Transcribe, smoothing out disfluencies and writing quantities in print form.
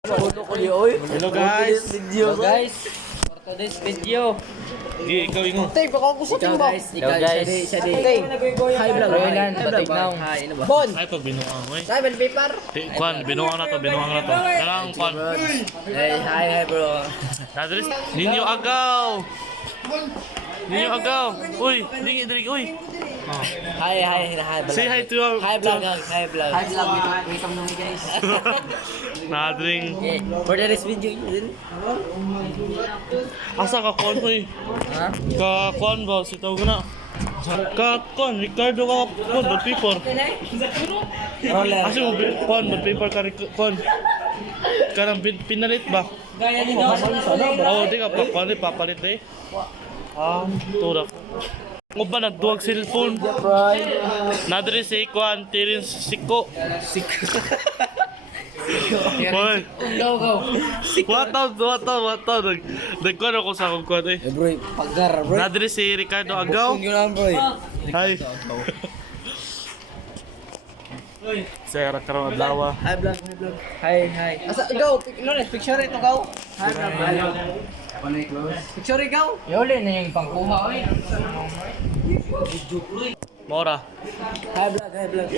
Hello guys. Hello guys. For today's video. Di ikaw ingo. Tay, baka ako sa Hello mo. guys. Tay, hi vlog. Royland, patik now. Bon, Ay to binuang oy. travel paper. Kwan binuang na to. Karang kwan. Hey, hi bro. Nadris ninyo agaw. Ninyo agaw. Uy, diri uy. Oh. Hi. Say hi to your Hi vlog. Hi vlog. Hi vlog, welcome namin guys. Nadring. Okay, for today's video yun. Asa ka kwan oy? Ha? Ka kwan ba si tawag na? Ka kwan Ricardo ka kwan bad paper. Roller. Asa mo kwan bad paper ka kwan. Karang pinalit ba? Gaya ni Dos. Oh, di ka pa kwan papalit eh. Turak. Mo ba nagduwag cellphone? Nadiri si Kwan, tirin siko. Hoy, Go. what Nagkuhan ako sa akong kwan eh. Bro, paggar bro. Nadiri si Ricardo Agaw. Yun lang bro. Hi. Saya karon adlaw. Hi vlog. Hi. Asa, go, picture ito, go. Hi vlog. Picture ikaw. Yole na yung pangkuha oy. Mora. Hi vlog.